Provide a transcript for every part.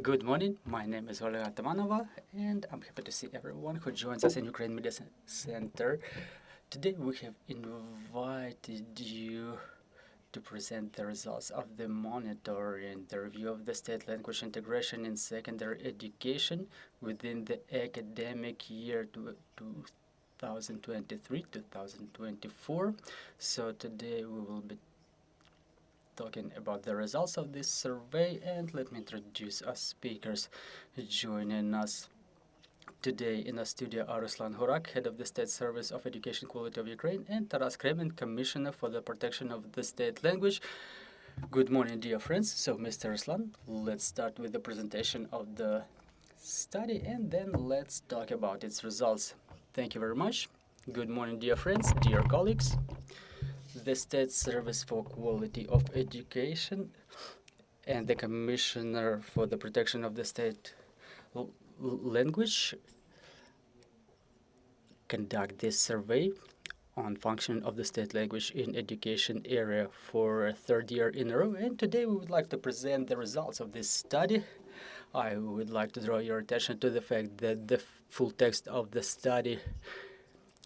Good morning, my name is Olga Atamanova, and I'm happy to see everyone who joins us in Ukraine Media Center. Today we have invited you to present the results of the monitoring, the review of the state language integration in secondary education within the academic year 2023-2024. So today we will be talking about the results of this survey, and let me introduce our speakers joining us today in the studio are Ruslan Hurak, head of the State Service of Education Quality of Ukraine, and Kremin, Commissioner for the Protection of the State Language. Good morning, dear friends. So, Mr. Ruslan, let's start with the presentation of the study, and then let's talk about its results. Thank you very much. Good morning, dear friends, dear colleagues. The State Service for Quality of Education and the Commissioner for the Protection of the State Language conduct this survey on function of the state language in education area for a third year in a row, and today we would like to present the results of this study. I would like to draw your attention to the fact that the full text of the study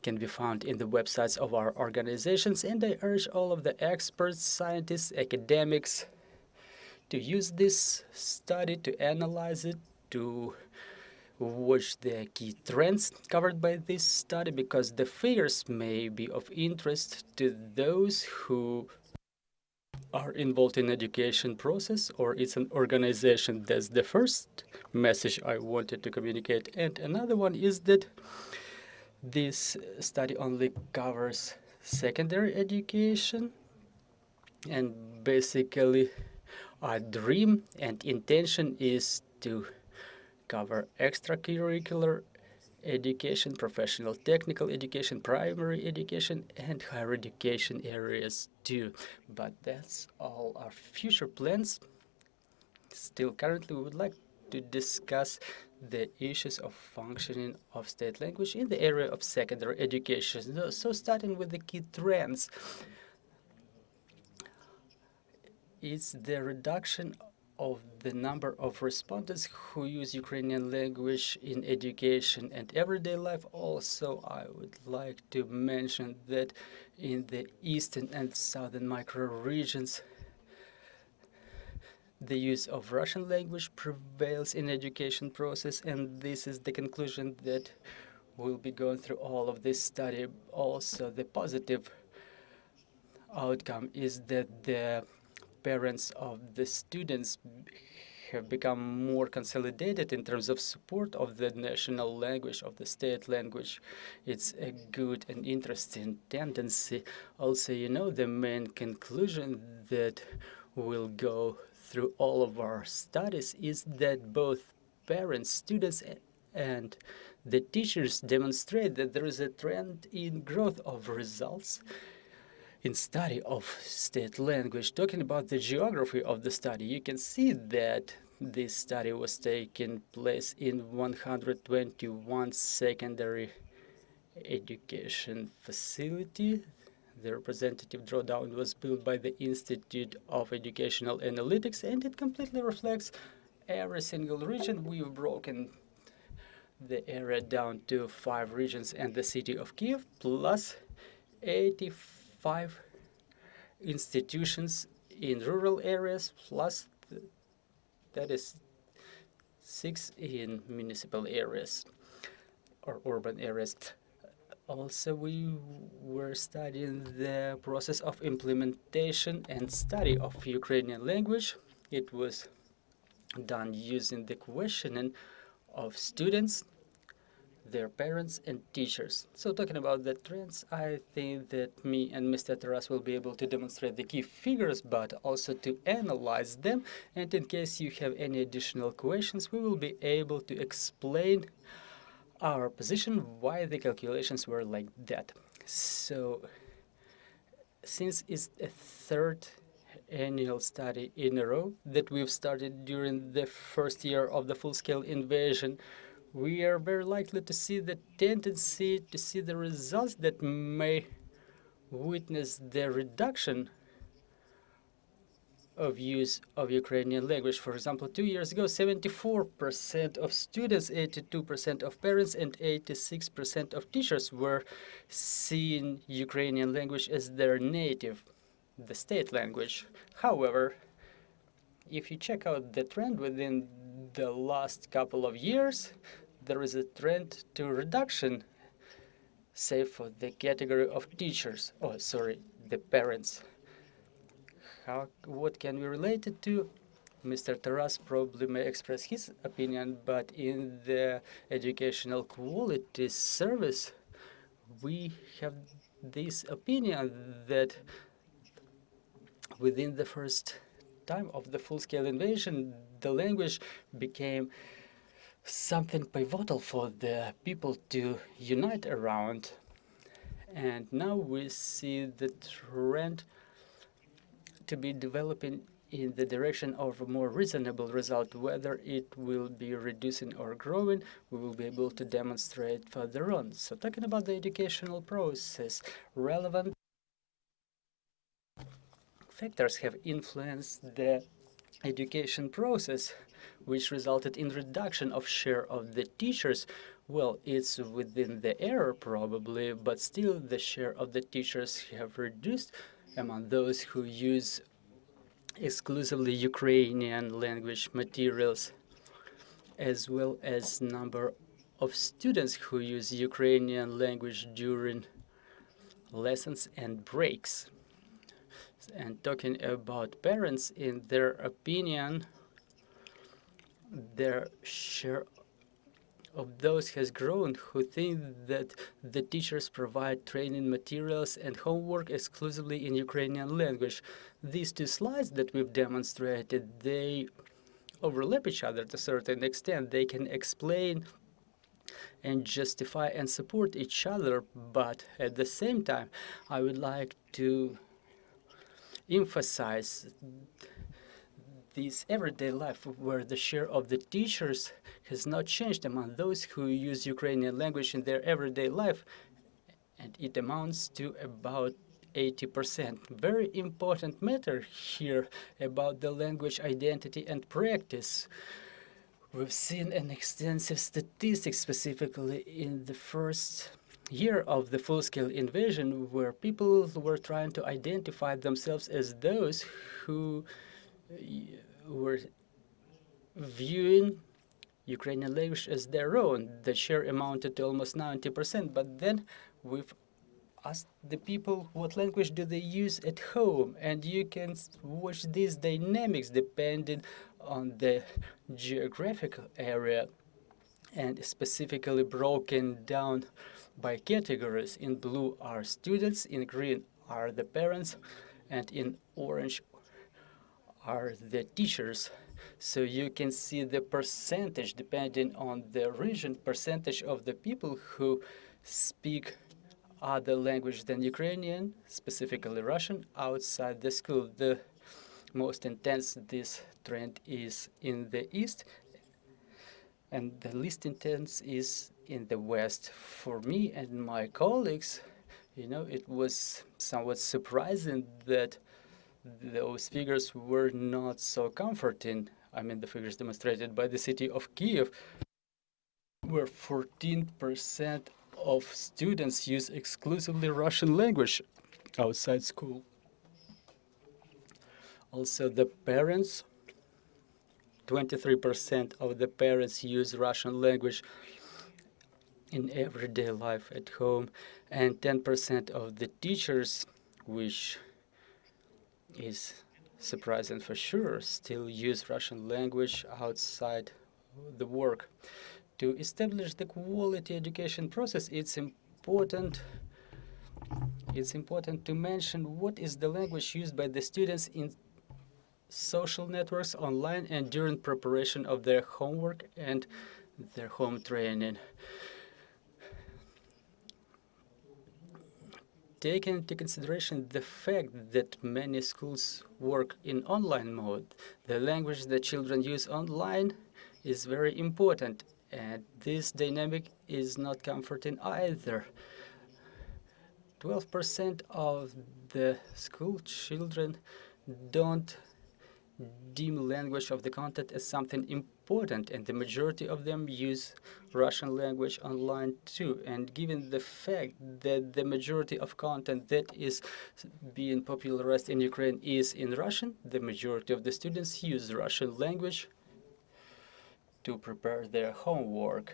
can be found in the websites of our organizations, and I urge all of the experts, scientists, academics to use this study, to analyze it, to watch the key trends covered by this study, because the figures may be of interest to those who are involved in education process or it's an organization. That's the first message I wanted to communicate. And another one is that this study only covers secondary education, and basically our dream and intention is to cover extracurricular education, professional technical education, primary education, and higher education areas too. But that's all our future plans. Still, currently, we would like to discuss the issues of functioning of state language in the area of secondary education. So starting with the key trends, is the reduction of the number of respondents who use Ukrainian language in education and everyday life. Also, I would like to mention that in the eastern and southern micro-regions, the use of Russian language prevails in education process, and this is the conclusion that we'll be going through all of this study. Also, the positive outcome is that the parents of the students have become more consolidated in terms of support of the national language, of the state language. It's a good and interesting tendency. Also, the main conclusion that we'll go through all of our studies is that both parents, students, and the teachers demonstrate that there is a trend in growth of results in study of state language. Talking about the geography of the study, you can see that this study was taking place in 121 secondary education facility. The representative drawdown was built by the Institute of Educational Analytics, and it completely reflects every single region. We've broken the area down to 5 regions and the city of Kyiv, plus 85 institutions in rural areas, plus that is 6 in municipal areas or urban areas. Also, we were studying the process of implementation and study of Ukrainian language. It was done using the questioning of students, their parents, and teachers. So talking about the trends, I think that me and Mr. Taras will be able to demonstrate the key figures, but also to analyze them. And in case you have any additional questions, we will be able to explain our position, why the calculations were like that. So since it's a third annual study in a row that we've started during the first year of the full-scale invasion, we are very likely to see the tendency to see the results that may witness the reduction of use of Ukrainian language. For example, 2 years ago, 74% of students, 82% of parents, and 86% of teachers were seeing Ukrainian language as their native, the state language. However, if you check out the trend within the last couple of years, there is a trend to reduction, say for the category of teachers, the parents. What can we relate it to? Mr. Taras probably may express his opinion, but in the educational quality service, we have this opinion that within the first time of the full-scale invasion, the language became something pivotal for the people to unite around. And now we see the trend to be developing in the direction of a more reasonable result. Whether it will be reducing or growing, we will be able to demonstrate further on. So talking about the educational process, relevant factors have influenced the education process, which resulted in reduction of share of the teachers. Well, it's within the error probably, but still the share of the teachers have reduced among those who use exclusively Ukrainian language materials, as well as number of students who use Ukrainian language during lessons and breaks. And talking about parents, in their opinion, their share of those has grown who think that the teachers provide training materials and homework exclusively in Ukrainian language. These two slides that we've demonstrated, they overlap each other to a certain extent. They can explain and justify and support each other, but at the same time, I would like to emphasize this everyday life where the share of the teachers has not changed among those who use Ukrainian language in their everyday life, and it amounts to about 80%. Very important matter here about the language identity and practice. We've seen an extensive statistics specifically in the first year of the full-scale invasion, where people were trying to identify themselves as those who were viewing Ukrainian language as their own. The share amounted to almost 90%, but then we've asked the people what language do they use at home, and you can watch these dynamics depending on the geographical area and specifically broken down by categories. In blue are students, in green are the parents, and in orange are the teachers. So you can see the percentage, depending on the region, percentage of the people who speak other language than Ukrainian, specifically Russian, outside the school. The most intense this trend is in the east, and the least intense is in the west. For me and my colleagues, it was somewhat surprising that those figures were not so comforting. I mean, the figures demonstrated by the city of Kyiv, where 14% of students use exclusively Russian language outside school. Also, the parents, 23% of the parents use Russian language in everyday life at home, and 10% of the teachers, which is surprising for sure, still use Russian language outside the work. To establish the quality education process, it's important to mention what is the language used by the students in social networks, online, and during preparation of their homework and their home training. Taking into consideration the fact that many schools work in online mode, the language that children use online is very important, and this dynamic is not comforting either. 12% of the school children don't deem language of the content as something important, and the majority of them use Russian language online too. And given the fact that the majority of content that is being popularized in Ukraine is in Russian, the majority of the students use Russian language to prepare their homework.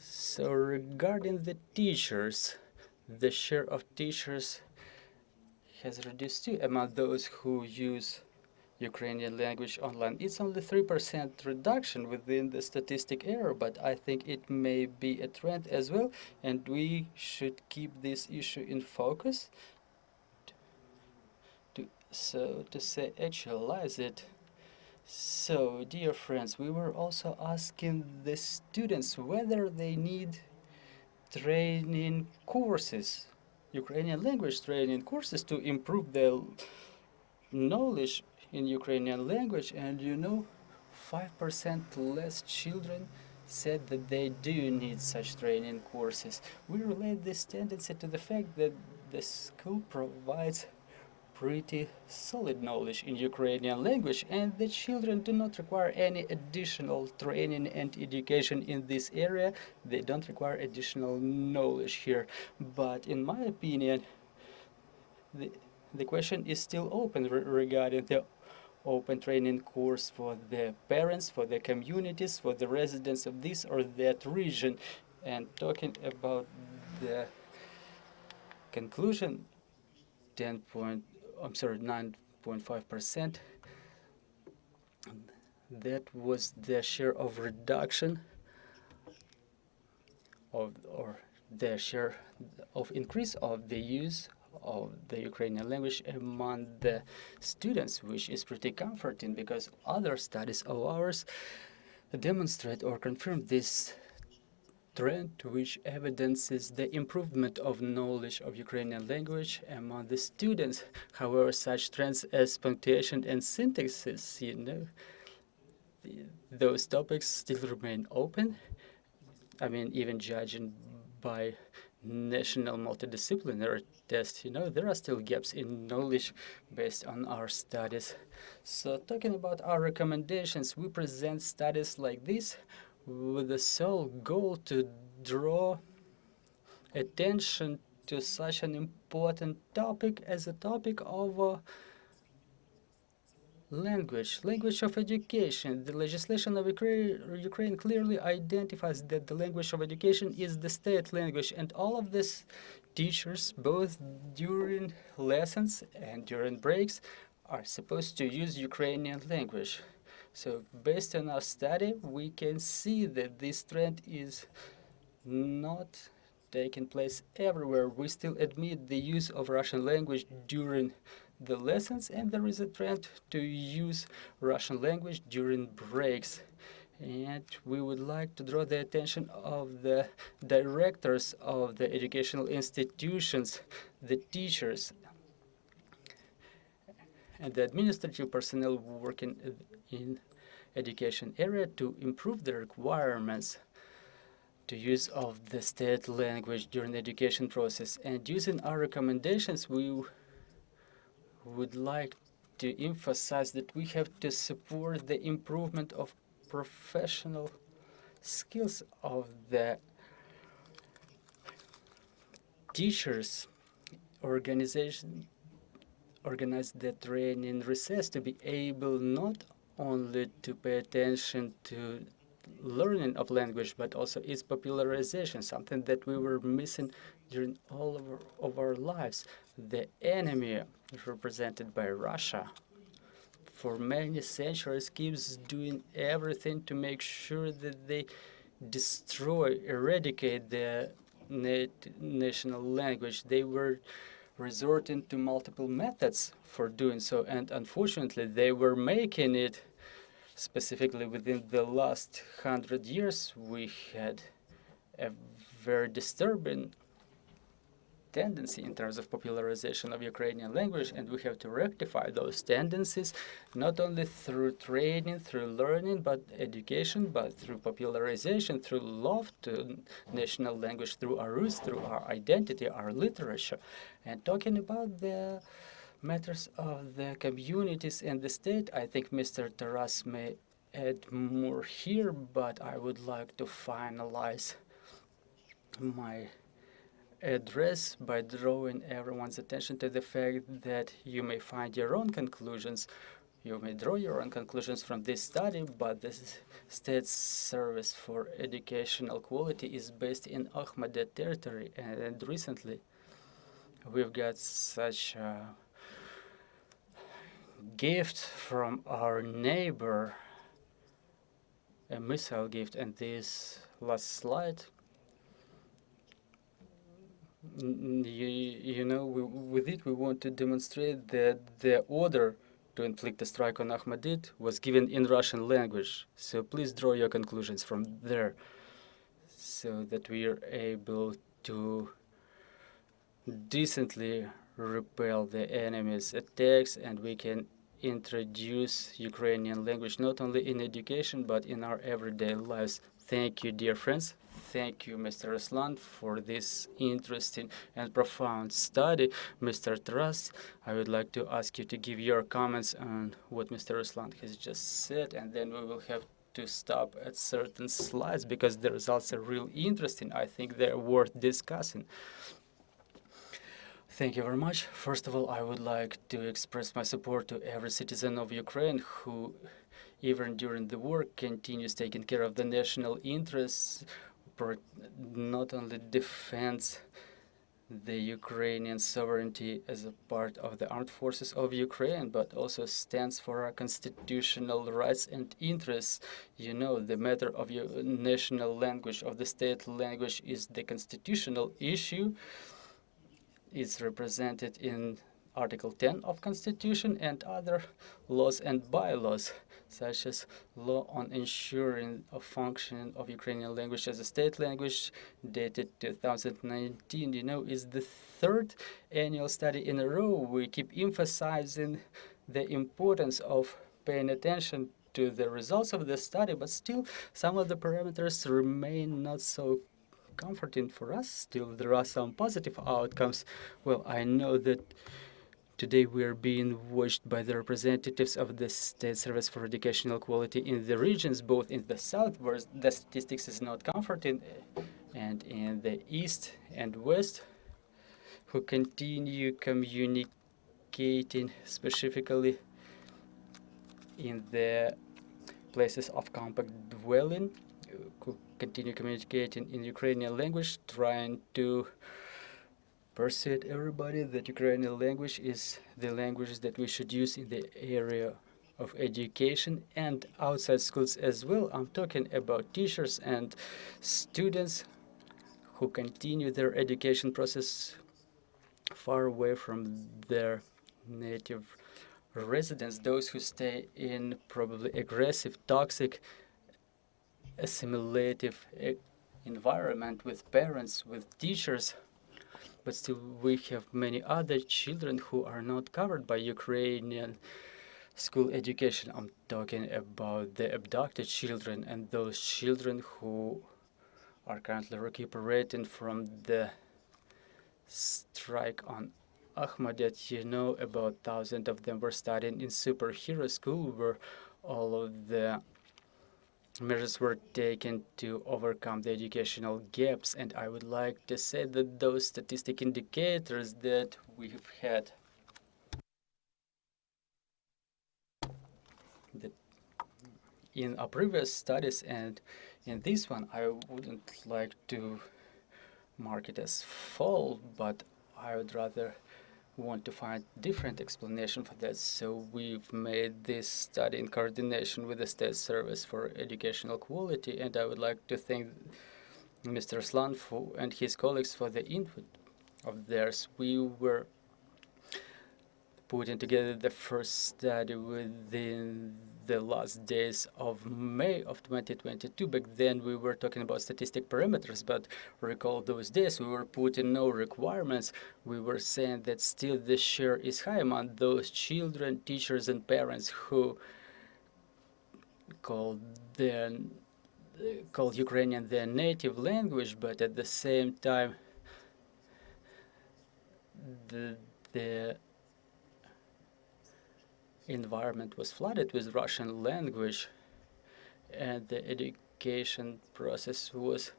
So regarding the teachers, the share of teachers has reduced too among those who use Ukrainian language online. It's only 3% reduction within the statistic error, but I think it may be a trend as well, and we should keep this issue in focus to say actualize it. So, dear friends, we were also asking the students whether they need training courses, Ukrainian language training courses to improve their knowledge in Ukrainian language, and 5% less children said that they do need such training courses. We relate this tendency to the fact that the school provides pretty solid knowledge in Ukrainian language, and the children do not require any additional training and education in this area. They don't require additional knowledge here. But in my opinion, the question is still open regarding the open training course for the parents, for the communities, for the residents of this or that region. And talking about the conclusion, 9.5%, that was the share of reduction or the share of increase of the use of the Ukrainian language among the students, which is pretty comforting because other studies of ours demonstrate or confirm this trend, which evidences the improvement of knowledge of Ukrainian language among the students. However, such trends as punctuation and syntaxis, those topics still remain open. I mean, even judging by national multidisciplinary tests, there are still gaps in knowledge based on our studies. So talking about our recommendations, we present studies like this with the sole goal to draw attention to such an important topic as a topic of language of education. The legislation of Ukraine clearly identifies that the language of education is the state language, and all of these teachers, both during lessons and during breaks, are supposed to use Ukrainian language. So based on our study, we can see that this trend is not taking place everywhere. We still admit the use of Russian language during the lessons, and there is a trend to use Russian language during breaks. And we would like to draw the attention of the directors of the educational institutions, the teachers, and the administrative personnel working in education area to improve the requirements to use of the state language during the education process. And using our recommendations, we would like to emphasize that we have to support the improvement of professional skills of the teachers. Organize the training recess to be able not only to pay attention to learning of language, but also its popularization, something that we were missing during all of our lives. The enemy, represented by Russia, for many centuries keeps doing everything to make sure that they destroy, eradicate the national language. They were resorting to multiple methods for doing so, and unfortunately they were making it. Specifically within the last 100 years, we had a very disturbing tendency in terms of popularization of Ukrainian language, and we have to rectify those tendencies not only through training, through learning, but education, but through popularization, through love to national language, through our roots, through our identity, our literature. And talking about the Matters of the communities and the state, I think Mr. Taras may add more here, but I would like to finalize my address by drawing everyone's attention to the fact that you may find your own conclusions. You may draw your own conclusions from this study, but the State Service for Educational Quality is based in Ahmediyat territory, and recently we've got such a gift from our neighbor, a missile gift, and this last slide, with it we want to demonstrate that the order to inflict a strike on Ahmadid was given in Russian language. So please draw your conclusions from there so that we are able to decently repel the enemy's attacks and we can introduce Ukrainian language not only in education but in our everyday lives. Thank you, dear friends. Thank you, Mr. Ruslan, for this interesting and profound study. Mr. Taras, I would like to ask you to give your comments on what Mr. Ruslan has just said, and then we will have to stop at certain slides because the results are really interesting. I think they're worth discussing. Thank you very much. First of all, I would like to express my support to every citizen of Ukraine who, even during the war, continues taking care of the national interests, not only defends the Ukrainian sovereignty as a part of the armed forces of Ukraine, but also stands for our constitutional rights and interests. You know, the matter of your national language, of the state language, is the constitutional issue. It's represented in Article 10 of Constitution and other laws and bylaws, such as law on ensuring a function of Ukrainian language as a state language, dated 2019, is the third annual study in a row. We keep emphasizing the importance of paying attention to the results of the study, but still some of the parameters remain not so comforting for us. Still, there are some positive outcomes. Well, I know that today we are being watched by the representatives of the State Service for Educational Quality in the regions, both in the south, where the statistics is not comforting, and in the east and west, who continue communicating specifically in the places of compact dwelling, who continue communicating in Ukrainian language, trying to persuade everybody that Ukrainian language is the language that we should use in the area of education and outside schools as well. I'm talking about teachers and students who continue their education process far away from their native residence, those who stay in probably aggressive, toxic, assimilative environment with parents, with teachers. But still, we have many other children who are not covered by Ukrainian school education. I'm talking about the abducted children and those children who are currently recuperating from the strike on Ahmadiyat. About 1,000 of them were studying in superhero school, where all of the measures were taken to overcome the educational gaps. And I would like to say that those statistic indicators that we've had, that in our previous studies and in this one, I wouldn't like to mark it as fall, but I would rather want to find different explanation for that. So we've made this study in coordination with the State Service for Educational Quality, and I would like to thank Mr. Ruslan and his colleagues for the input of theirs. We were putting together the first study within the last days of May of 2022. Back then we were talking about statistic parameters, but recall those days we were putting no requirements. We were saying that still the share is high among those children, teachers, and parents who call Ukrainian their native language, but at the same time the environment was flooded with Russian language, and the education process was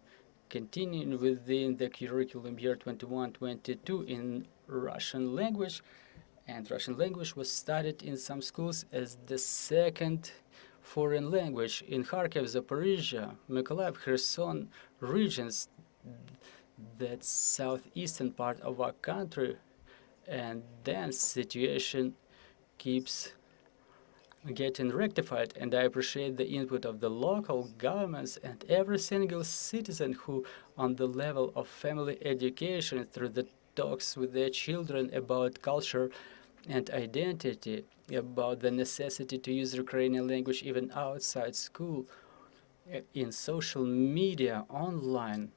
continuing within the curriculum year 21-22 in Russian language, and Russian language was studied in some schools as the second foreign language in Kharkiv, Zaporizhia, Mykolaiv, Kherson regions, that southeastern part of our country, and then situation keeps getting rectified, and I appreciate the input of the local governments and every single citizen who, on the level of family education, through the talks with their children about culture and identity, about the necessity to use Ukrainian language even outside school, in social media, online,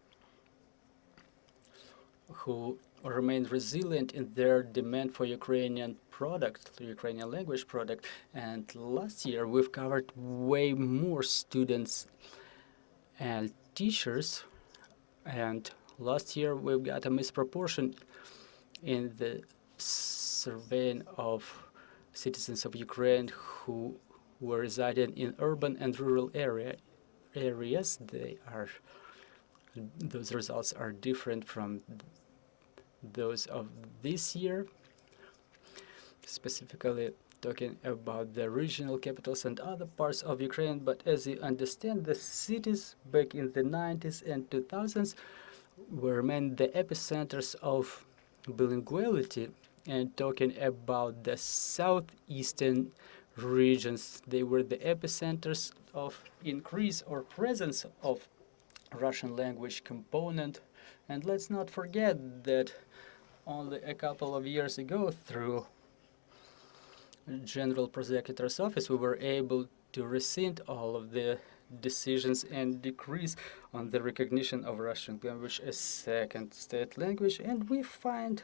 who remain resilient in their demand for Ukrainian product, Ukrainian language product. And last year we've covered way more students and teachers, and last year we've got a misproportion in the surveying of citizens of Ukraine who were residing in urban and rural areas. Those results are different from those of this year, specifically talking about the regional capitals and other parts of Ukraine. But as you understand, the cities back in the 90s and 2000s were remain the epicenters of bilinguality, and talking about the southeastern regions, they were the epicenters of increase or presence of Russian language component. And let's not forget that only a couple of years ago, through General Prosecutor's Office, we were able to rescind all of the decisions and decrees on the recognition of Russian language as second state language, and we find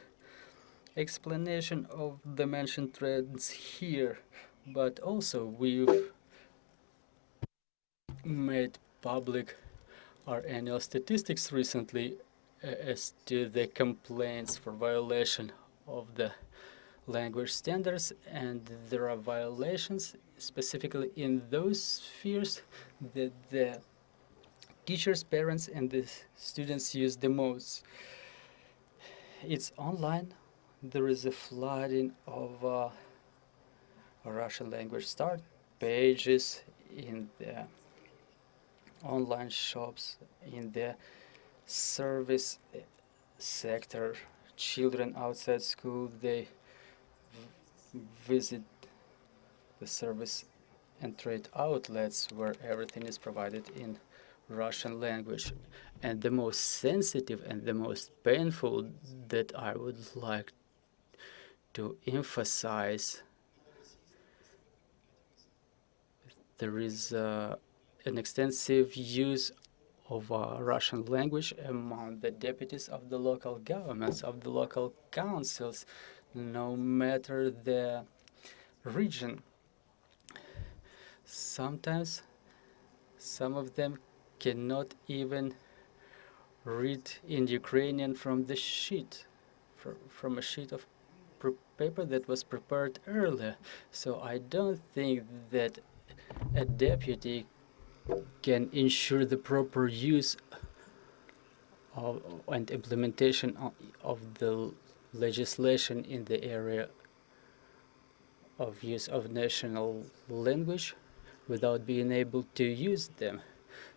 explanation of the mentioned trends here. But also we've made public our annual statistics recently as to the complaints for violation of the language standards, and there are violations specifically in those spheres that the teachers, parents, and the students use the most. It's online. There is a flooding of Russian language start pages in the online shops, in the service sector. Children outside school, they visit the service and trade outlets where everything is provided in Russian language. And the most sensitive and the most painful that I would like to emphasize, there is an extensive use of Russian language among the deputies of the local governments, of the local councils, no matter the region. Sometimes some of them cannot even read in Ukrainian from the sheet, from a sheet of paper that was prepared earlier. So I don't think that a deputy can ensure the proper use and implementation of the legislation in the area of use of national language without being able to use them.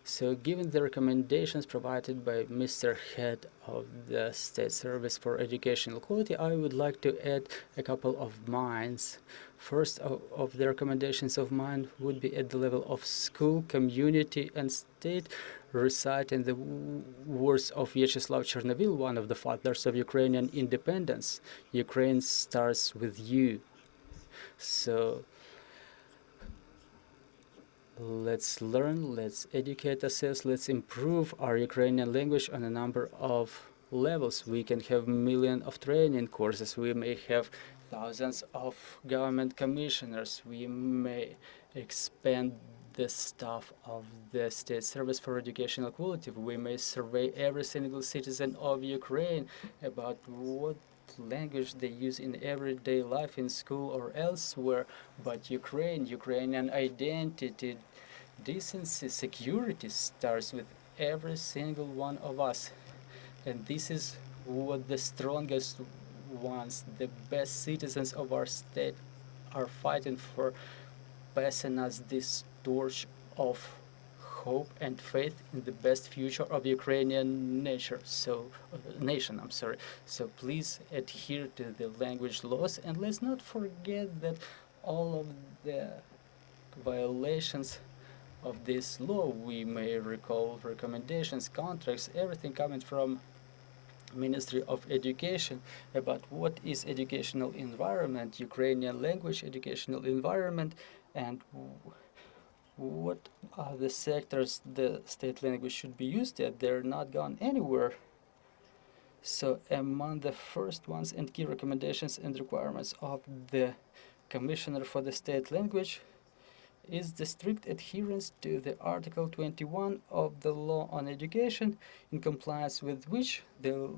So given the recommendations provided by Mr. Head of the State Service for Educational Quality, I would like to add a couple of mines. First of the recommendations of mine would be at the level of school, community, and state, reciting the words of Vyacheslav Chernovil, one of the fathers of Ukrainian independence. Ukraine starts with you. So let's learn, let's educate ourselves, let's improve our Ukrainian language on a number of levels. We can have millions of training courses. We may have thousands of government commissioners. We may expand the staff of the State Service for Educational Quality. We may survey every single citizen of Ukraine about what language they use in everyday life in school or elsewhere. But Ukrainian identity, decency, security starts with every single one of us. And this is what the strongest ones, the best citizens of our state, are fighting for, passing us this torch of hope and faith in the best future of Ukrainian nation. I'm sorry. So please adhere to the language laws, and let's not forget that all of the violations of this law, we may recall recommendations, contracts, everything coming from Ministry of Education about what is educational environment, Ukrainian language educational environment, and what are the sectors the state language should be used at. They're not gone anywhere. So among the first ones and key recommendations and requirements of the Commissioner for the State Language is the strict adherence to the Article 21 of the Law on Education, in compliance with which the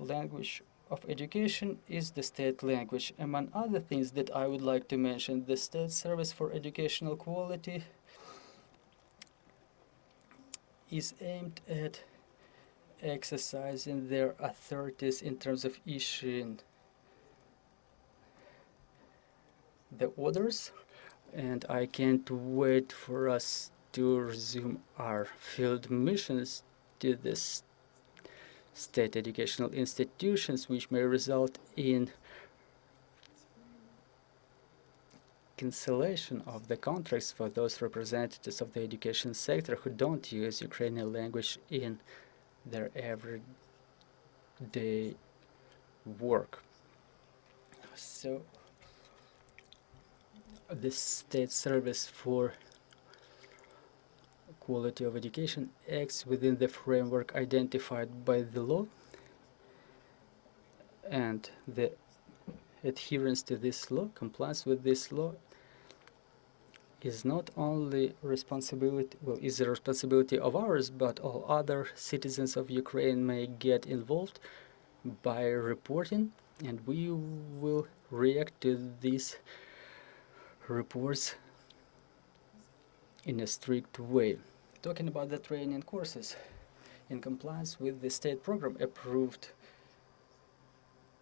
language of education is the state language. Among other things that I would like to mention, the State Service for Educational Quality is aimed at exercising their authorities in terms of issuing the orders, and I can't wait for us to resume our field missions to the state educational institutions, which may result in cancellation of the contracts for those representatives of the education sector who don't use Ukrainian language in their everyday work. So the State Service for Quality of Education acts within the framework identified by the law, and the adherence to this law, compliance with this law, is not only is a responsibility of ours, but all other citizens of Ukraine may get involved by reporting, and we will react to these reports in a strict way. Talking about the training courses, in compliance with the state program approved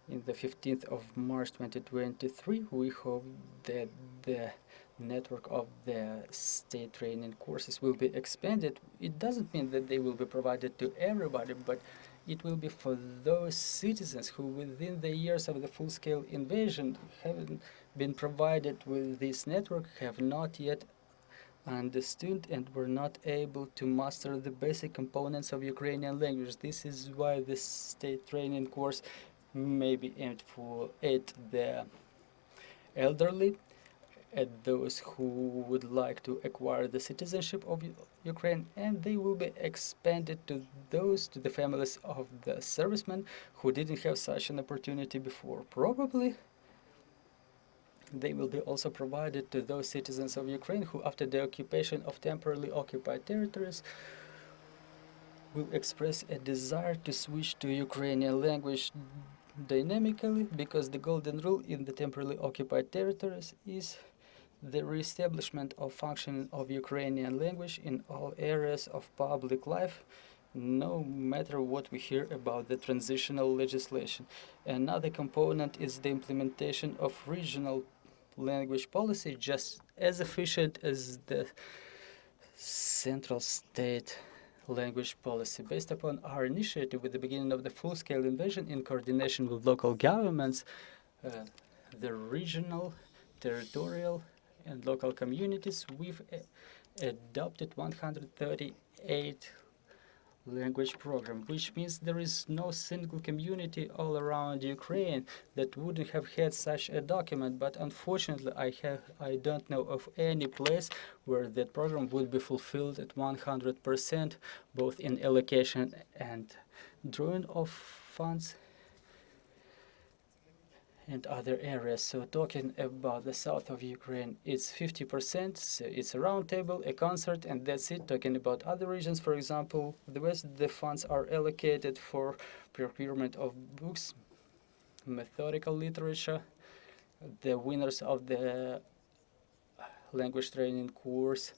in the 15th of March 2023, we hope that the network of the state training courses will be expanded. It doesn't mean that they will be provided to everybody, but it will be for those citizens who within the years of the full-scale invasion haven't been provided with this network, have not yet understood and were not able to master the basic components of Ukrainian language. This is why this state training course may be aimed for the elderly, at those who would like to acquire the citizenship of Ukraine, and they will be expanded to the families of the servicemen who didn't have such an opportunity before. Probably they will be also provided to those citizens of Ukraine who, after the occupation of temporarily occupied territories, will express a desire to switch to Ukrainian language dynamically, because the golden rule in the temporarily occupied territories is the re-establishment of functioning of Ukrainian language in all areas of public life, no matter what we hear about the transitional legislation. Another component is the implementation of regional language policy, just as efficient as the central state language policy. Based upon our initiative with the beginning of the full-scale invasion, in coordination with local governments, the regional, territorial, and local communities, we've adopted 138 language program, which means there is no single community all around Ukraine that wouldn't have had such a document. But unfortunately, I don't know of any place where that program would be fulfilled at 100%, both in allocation and drawing of funds and other areas. So talking about the south of Ukraine, it's 50%, so it's a round table, a concert, and that's it. Talking about other regions, for example, the west, the funds are allocated for procurement of books, methodical literature. The winners of the language training course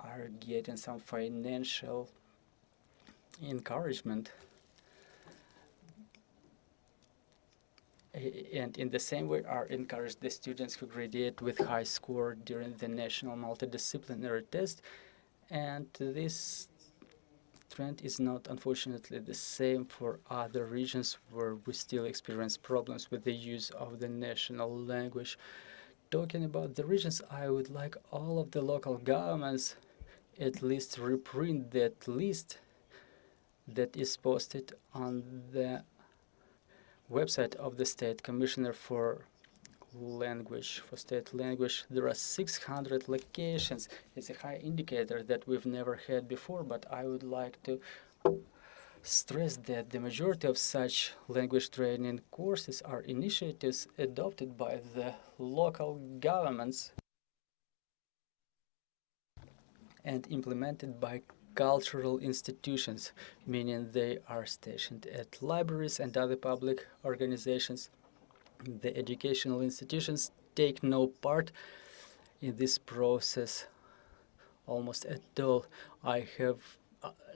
are getting some financial encouragement. And in the same way are encouraged the students who graduate with high score during the national multidisciplinary test. And this trend is not, unfortunately, the same for other regions where we still experience problems with the use of the national language. Talking about the regions, I would like all of the local governments at least reprint that list that is posted on the website of the State Commissioner for Language, for State Language. There are 600 locations. It's a high indicator that we've never had before, but I would like to stress that the majority of such language training courses are initiatives adopted by the local governments and implemented by cultural institutions, meaning they are stationed at libraries and other public organizations. The educational institutions take no part in this process almost at all. I have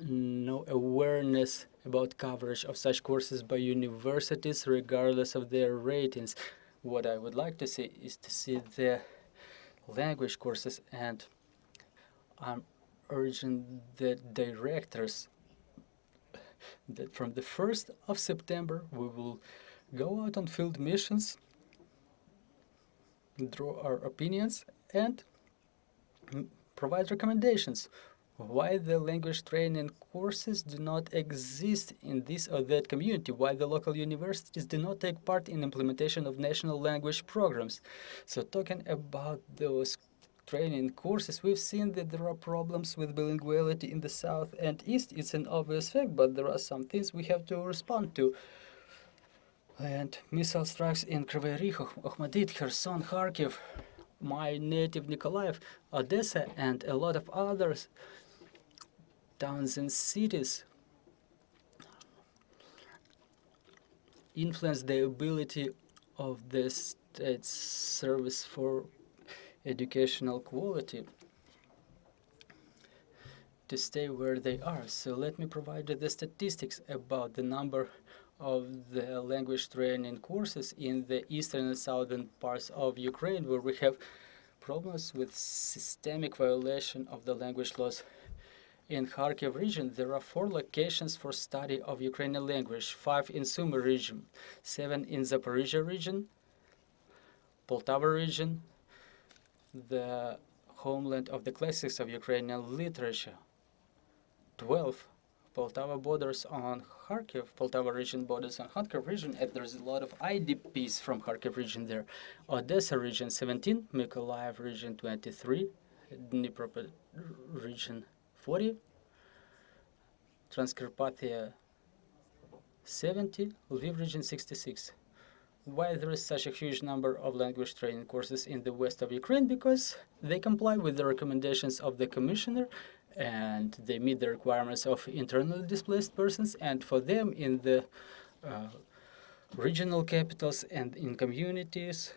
no awareness about coverage of such courses by universities, regardless of their ratings. What I would like to see is to see the language courses, and I'm urging the directors that from the 1st of September we will go out on field missions, draw our opinions, and provide recommendations why the language training courses do not exist in this or that community, why the local universities do not take part in implementation of national language programs. So talking about those training courses, we've seen that there are problems with bilinguality in the south and east. It's an obvious fact, but there are some things we have to respond to. And missile strikes in Kryvyi Rih, Okhmydyt, Kherson, Kharkiv, my native Nikolaev, Odessa, and a lot of others towns and cities influence the ability of the state's service for educational quality to stay where they are. So let me provide you the statistics about the number of the language training courses in the eastern and southern parts of Ukraine, where we have problems with systemic violation of the language laws. In Kharkiv region, there are 4 locations for study of Ukrainian language, 5 in Sumy region, 7 in Zaporizhia region, Poltava region, the homeland of the classics of Ukrainian literature, 12 Poltava borders on Kharkiv, Poltava region borders on Kharkiv region, and there's a lot of IDPs from Kharkiv region there. Odessa region 17, Mykolaiv region 23, Dnipro region 40, Transcarpathia 70, Lviv region 66. Why there is such a huge number of language training courses in the west of Ukraine? Because they comply with the recommendations of the commissioner and they meet the requirements of internally displaced persons, and for them in the regional capitals and in communities,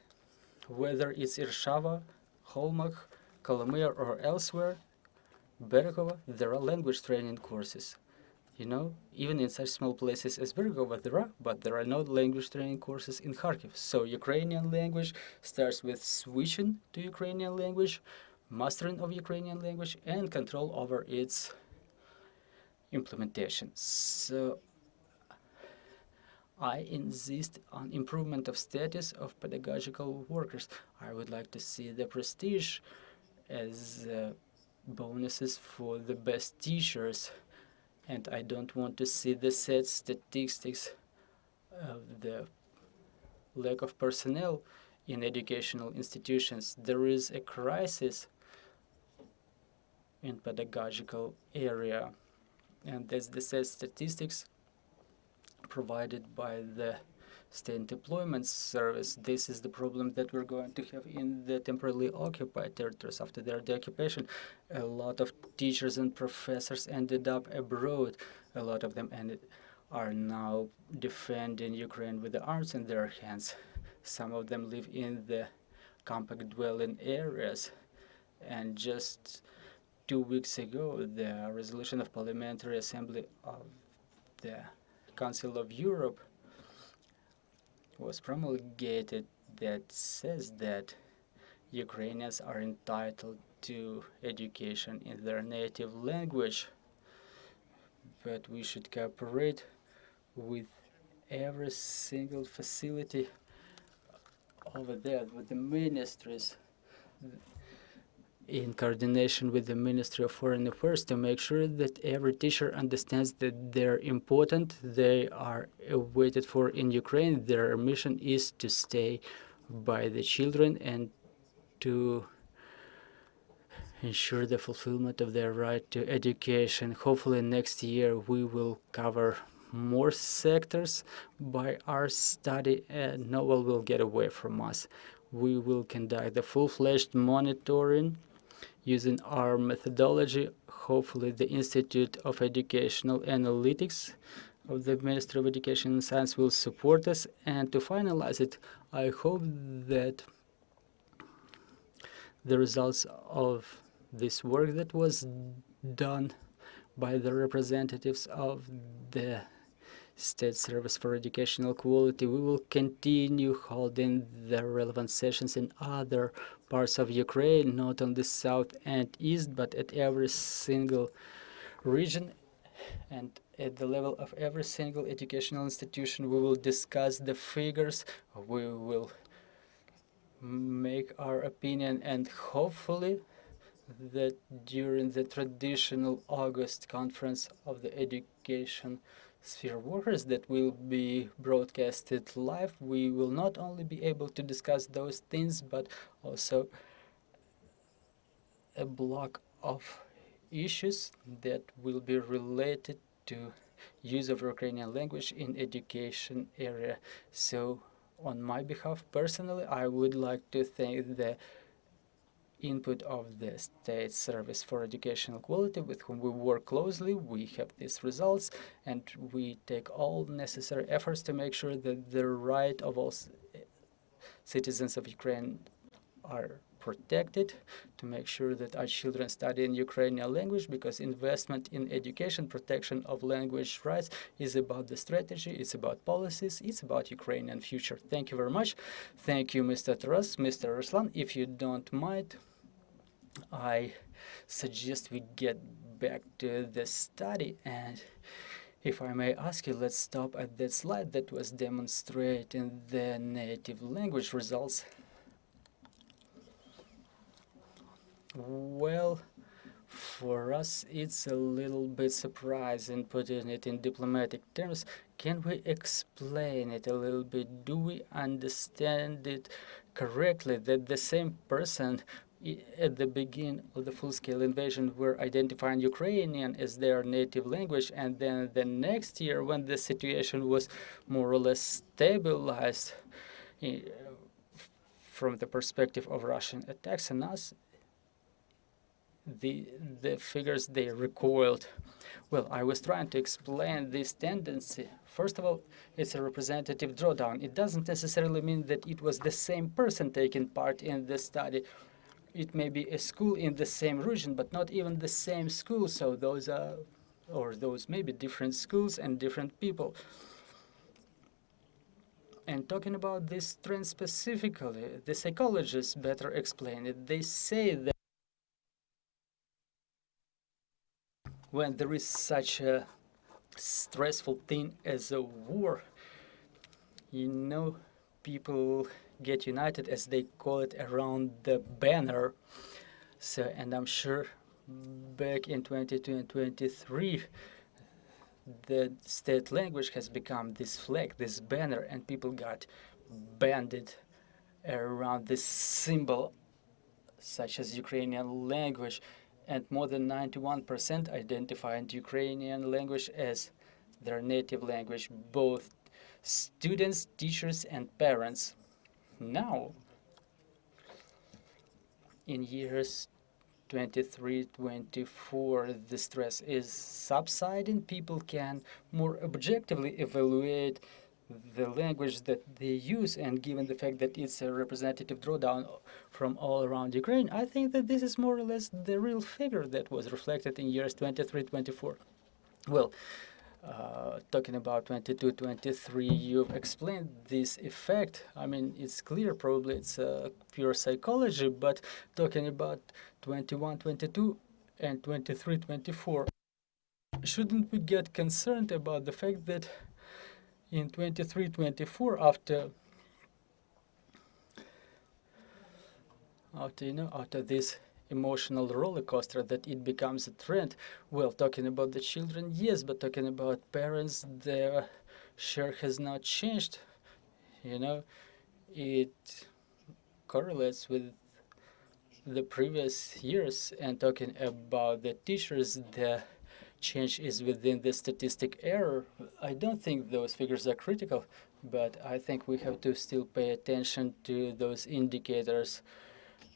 whether it's Irshava, Holmak, Kolomyr or elsewhere, Berkova, there are language training courses. You know, even in such small places as Berkova there are, but there are no language training courses in Kharkiv. So Ukrainian language starts with switching to Ukrainian language, mastering of Ukrainian language, and control over its implementation. So I insist on improvement of status of pedagogical workers. I would like to see the prestige as bonuses for the best teachers, and I don't want to see the sad statistics of the lack of personnel in educational institutions. There is a crisis in pedagogical area, and that's the sad statistics provided by the State Employment Service. This is the problem that we're going to have in the temporarily occupied territories after their deoccupation. A lot of teachers and professors ended up abroad. A lot of them ended are now defending Ukraine with the arms in their hands. Some of them live in the compact dwelling areas, and just 2 weeks ago, the resolution of Parliamentary Assembly of the Council of Europe was promulgated that says that Ukrainians are entitled to education in their native language, but we should cooperate with every single facility over there, with the ministries, in coordination with the Ministry of Foreign Affairs, to make sure that every teacher understands that they're important, they are waited for in Ukraine. Their mission is to stay by the children and to ensure the fulfillment of their right to education. Hopefully next year we will cover more sectors by our study and no one will get away from us. We will conduct the full-fledged monitoring using our methodology. Hopefully the Institute of Educational Analytics of the Ministry of Education and Science will support us. And to finalize it, I hope that the results of this work that was done by the representatives of the State Service for Educational Quality, we will continue holding the relevant sessions in other parts of Ukraine, not on the south and east, but at every single region and at the level of every single educational institution. We will discuss the figures, we will make our opinion, and hopefully that during the traditional August conference of the education sphere workers that will be broadcasted live, we will not only be able to discuss those things, but also a block of issues that will be related to use of Ukrainian language in education area. So on my behalf personally, I would like to thank the input of the State Service for Educational Quality, with whom we work closely. We have these results, and we take all necessary efforts to make sure that the right of all citizens of Ukraine are protected, to make sure that our children study in Ukrainian language, because investment in education, protection of language rights is about the strategy, it's about policies, it's about Ukrainian future. Thank you very much. Thank you, Mr. Taras, Mr. Ruslan. If you don't mind, I suggest we get back to the study, and if I may ask you, let's stop at that slide that was demonstrating the native language results. Well, for us, it's a little bit surprising, putting it in diplomatic terms. Can we explain it a little bit? Do we understand it correctly, that the same person at the beginning of the full-scale invasion were identifying Ukrainian as their native language, and then the next year, when the situation was more or less stabilized from the perspective of Russian attacks on us, the figures, they recoiled. Well, I was trying to explain this tendency. First of all, it's a representative drawdown. It doesn't necessarily mean that it was the same person taking part in the study. It may be a school in the same region, but not even the same school. So those may be different schools and different people. And talking about this trend specifically, the psychologists better explain it. They say that when there is such a stressful thing as a war, people get united, as they call it, around the banner. So, and I'm sure back in 22 and 23, the state language has become this flag, this banner, and people got banded around this symbol, such as Ukrainian language, and more than 91% identified Ukrainian language as their native language, both students, teachers, and parents. Now, in years 23, 24, the stress is subsiding. People can more objectively evaluate the language that they use, and given the fact that it's a representative drawdown from all around Ukraine, I think that this is more or less the real figure that was reflected in years 23, 24. Well, talking about 22, 23, you've explained this effect. I mean, it's clear, probably it's pure psychology, but talking about 21, 22, and 23, 24, shouldn't we get concerned about the fact that in 23, 24, after this emotional roller coaster, that it becomes a trend? Well, talking about the children, yes, but talking about parents, the share has not changed. It correlates with the previous years. And talking about the teachers, the change is within the statistic error. I don't think those figures are critical, but I think we have to still pay attention to those indicators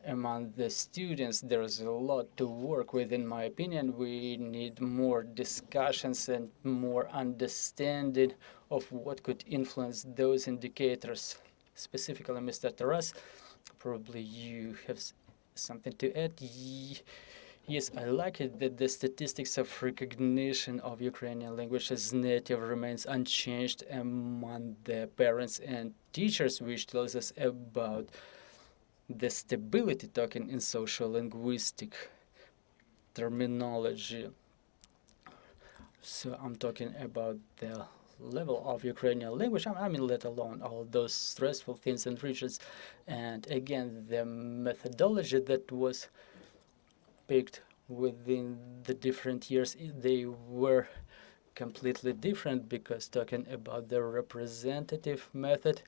among the students. There's a lot to work with, in my opinion. We need more discussions and more understanding of what could influence those indicators. Specifically, Mr. Taras, probably you have something to add. Yes, I like it that the statistics of recognition of Ukrainian language as native remains unchanged among the parents and teachers, which tells us about the stability, talking in social linguistic terminology. So I'm talking about the level of Ukrainian language, I mean, let alone all those stressful things and regions. And again, the methodology that was picked within the different years, they were completely different, because talking about the representative method,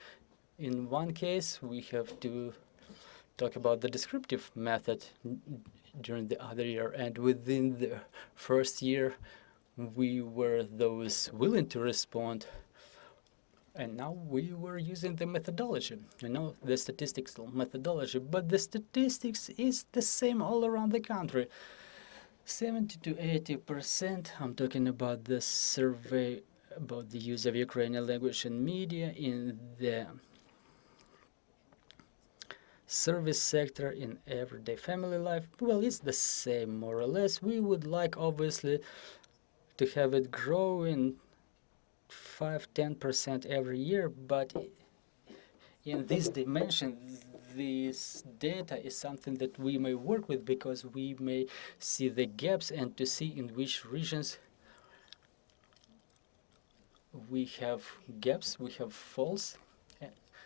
in one case we have to talk about the descriptive method during the other year, and within the first year we were those willing to respond, and now we were using the methodology, the statistical methodology. But the statistics is the same all around the country. 70 to 80%, I'm talking about the survey about the use of Ukrainian language in media, in the service sector, in everyday family life. Well, it's the same more or less. We would like, obviously, to have it growing 5-10% every year, but in this dimension, this data is something that we may work with, because we may see the gaps and to see in which regions we have gaps, we have faults,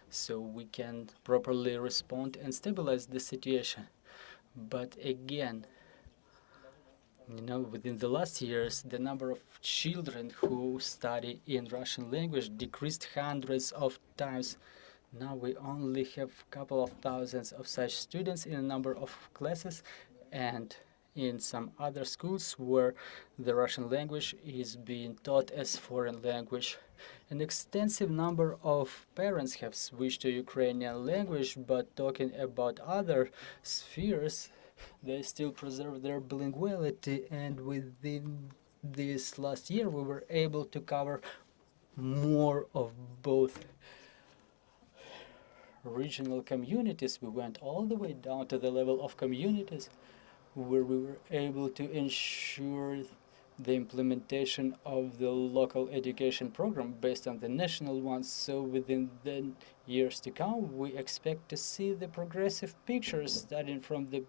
so we can properly respond and stabilize the situation. But again, within the last years, the number of children who study in Russian language decreased hundreds of times. Now we only have a couple of thousands of such students in a number of classes, and in some other schools where the Russian language is being taught as foreign language. An extensive number of parents have switched to Ukrainian language, but talking about other spheres, they still preserve their bilinguality, and within this last year we were able to cover more of both regional communities. We went all the way down to the level of communities, where we were able to ensure the implementation of the local education program based on the national ones. So within the years to come, we expect to see the progressive pictures, starting from the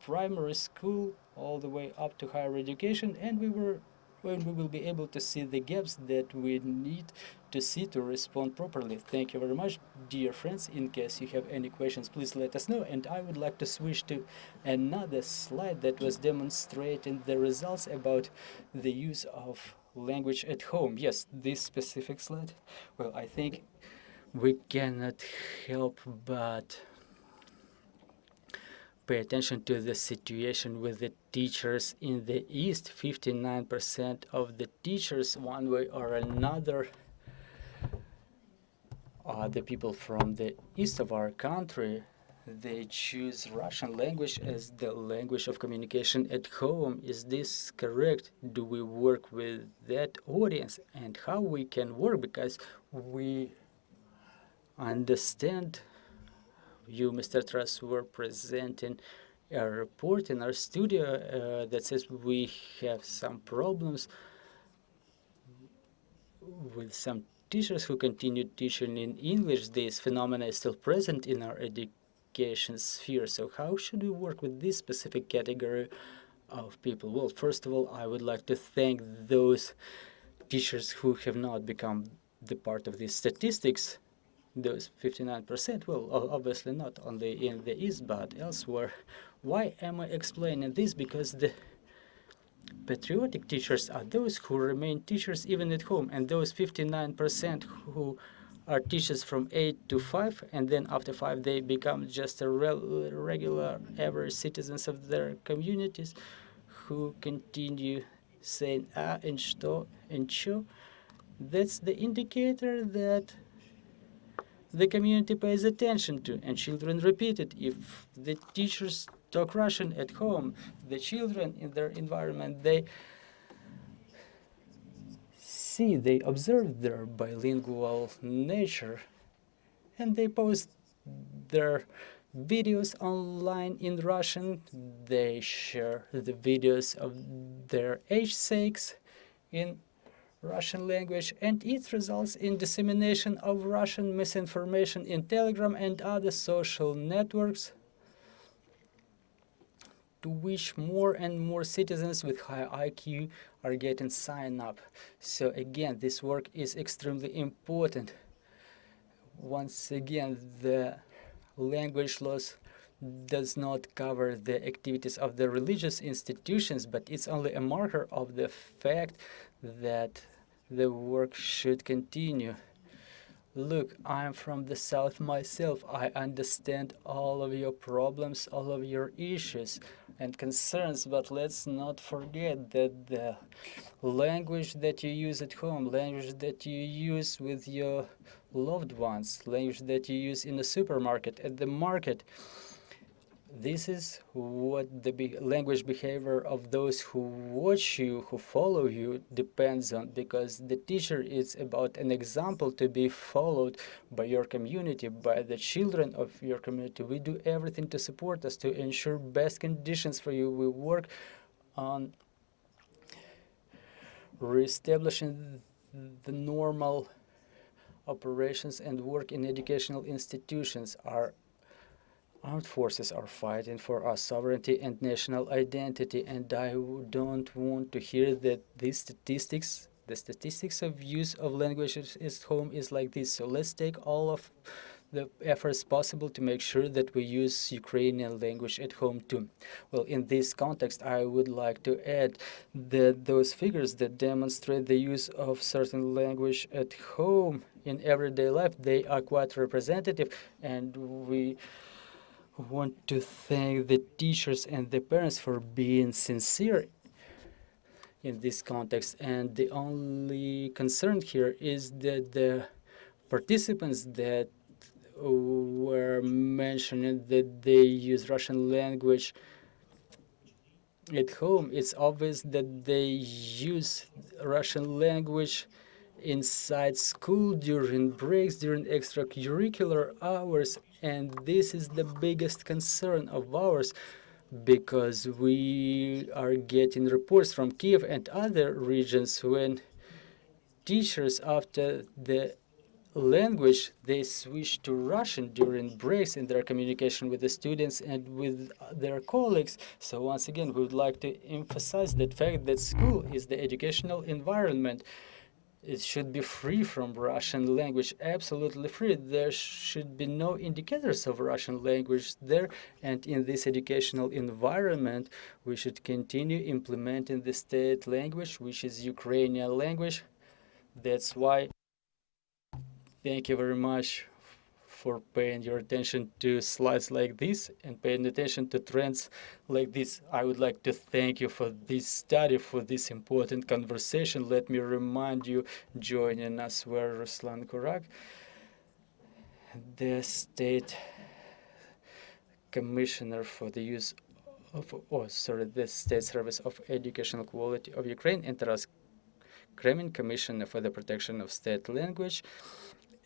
primary school all the way up to higher education, and when we will be able to see the gaps that we need to see to respond properly. Thank you very much, dear friends. In case you have any questions, please let us know. And I would like to switch to another slide that was demonstrating the results about the use of language at home. Yes, this specific slide. Well, I think we cannot help but pay attention to the situation with the teachers in the East. 59% of the teachers, one way or another, are the people from the east of our country. they choose Russian language as the language of communication at home. Is this correct? Do we work with that audience, and how we can work? Because we understand you, Mr. Truss, were presenting a report in our studio that says we have some problems with some teachers who continue teaching in English. This phenomena is still present in our education sphere. So how should we work with this specific category of people? Well, first of all, I would like to thank those teachers who have not become the part of these statistics. Those 59%, well, obviously not only in the East, but elsewhere. Why am I explaining this? Because the patriotic teachers are those who remain teachers even at home, and those 59% who are teachers from 8 to 5, and then after 5 they become just a regular average citizens of their communities who continue saying and что and чё. That's the indicator that the community pays attention to, and children repeat it. If the teachers talk Russian at home, the children in their environment, they see, they observe their bilingual nature, and they post their videos online in Russian. They share the videos of their age sakes in Russian language, and it results in dissemination of Russian misinformation in Telegram and other social networks, to which more and more citizens with high IQ are getting signed up. So again, this work is extremely important. Once again, the language laws does not cover the activities of the religious institutions, but it's only a marker of the fact that the work should continue. Look, I'm from the South myself. I understand all of your problems, all of your issues and concerns, but let's not forget that the language that you use at home, language that you use with your loved ones, language that you use in the supermarket, at the market, this is what the language behavior of those who watch you, who follow you, depends on, because the teacher is about an example to be followed by your community, by the children of your community. We do everything to support us, to ensure best conditions for you. We work on reestablishing the normal operations and work in educational institutions. Our armed forces are fighting for our sovereignty and national identity, and I don't want to hear that these statistics, the statistics of use of languages at home is like this. So let's take all of the efforts possible to make sure that we use Ukrainian language at home too. Well, in this context, I would like to add that those figures that demonstrate the use of certain language at home in everyday life, they are quite representative, and we want to thank the teachers and the parents for being sincere in this context. And the only concern here is that the participants that were mentioning that they use Russian language at home, it's obvious that they use Russian language inside school, during breaks, during extracurricular hours, and this is the biggest concern of ours, because we are getting reports from Kyiv and other regions when teachers, after the language, they switch to Russian during breaks in their communication with the students and with their colleagues. So once again, we would like to emphasize the fact that school is the educational environment. It should be free from Russian language, absolutely free. There should be no indicators of Russian language there. And in this educational environment, we should continue implementing the state language, which is Ukrainian language. That's why, thank you very much for paying your attention to slides like this and paying attention to trends like this. I would like to thank you for this study, for this important conversation. Let me remind you, joining us were Ruslan, Hurak, the state Commissioner for the use of, the State Service of Educational Quality of Ukraine, and Taras Kremin, Commissioner for the Protection of State Language.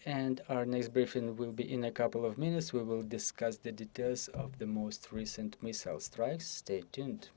And our next briefing will be in a couple of minutes. We will discuss the details of the most recent missile strikes. Stay tuned.